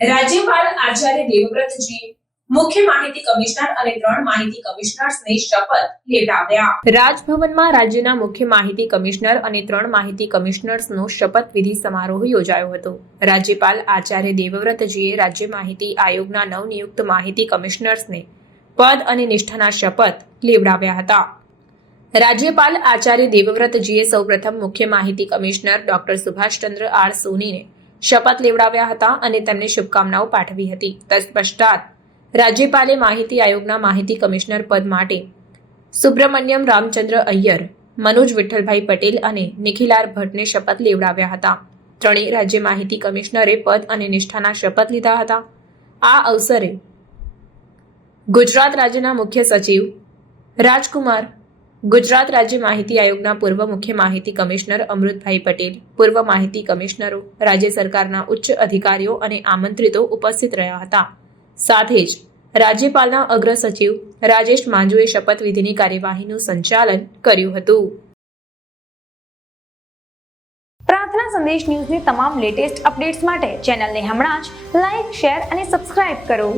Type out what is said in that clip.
રાજ્યપાલ આચાર્ય દેવવ્રતજી, મુખ્ય માહિતી કમિશનર અને ત્રણ માહિતી કમિશનર્સને શપથ લેવડાવ્યા. રાજભવનમાં રાજ્યના મુખ્ય માહિતી કમિશનર અને ત્રણ માહિતી કમિશનર્સનો શપથવિધિ સમારોહ યોજાયો હતો. રાજ્યપાલ આચાર્ય દેવવ્રતજીએ રાજ્ય માહિતી આયોગના નવનિયુક્ત માહિતી કમિશનર્સને પદ અને નિષ્ઠાના શપથ લેવડાવ્યા હતા. રાજ્યપાલ આચાર્ય દેવવ્રતજીએ સૌપ્રથમ મુખ્ય માહિતી કમિશનર ડોક્ટર સુભાષચંદ્ર આર સોનીને શપથ લેવડાવ્યા હતા અને તેમને શુભકામનાઓ પાઠવી હતી. તત્પશ્ચાત રાજ્યપાલે માહિતી આયોગના માહિતી કમિશનર પદ માટે સુબ્રમણ્યમ રામચંદ્ર અય્યર, મનોજ વિઠ્ઠલભાઈ પટેલ અને નિખિલાર ભટ્ટને શપથ લેવડાવ્યા હતા. ત્રણેય રાજ્ય માહિતી કમિશનરે પદ અને નિષ્ઠાના શપથ લીધા હતા. આ અવસરે ગુજરાત રાજ્યના મુખ્ય સચિવ રાજકુમાર ગુજરાત રાજ્ય માહિતી આયોગના પૂર્વ મુખ્ય માહિતી કમિશનર અમૃતભાઈ પટેલ, પૂર્વ માહિતી કમિશનરો, રાજ્ય સરકારના ઉચ્ચ અધિકારીઓ અને આમંત્રિતો ઉપસ્થિત રહ્યા હતા. સાથે જ, રાજ્યપાલના અગ્ર સચિવ રાજેશ માંજુએ શપથવિધિની કાર્યવાહીનું સંચાલન કર્યું હતું. પ્રાર્થના સંદેશ ન્યૂઝની તમામ લેટેસ્ટ અપડેટ્સ માટે ચેનલને હમણાં જ લાઇક શેર અને સબસ્ક્રાઇબ કરો.